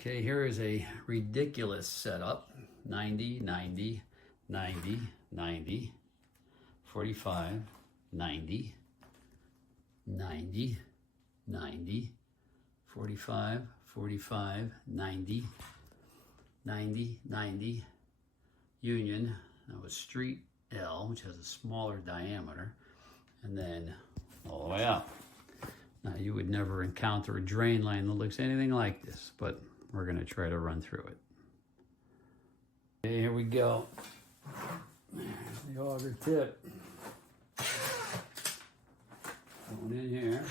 Okay, here is a ridiculous setup. 90, 90, 90, 90, 45, 90, 90, 90, 45, 45, 90, 90, 90, union. That was street L, which has a smaller diameter, and then all the way up. Now, you would never encounter a drain line that looks anything like this, but we're going to try to run through it. Okay, here we go. There's the auger tip. Going in here.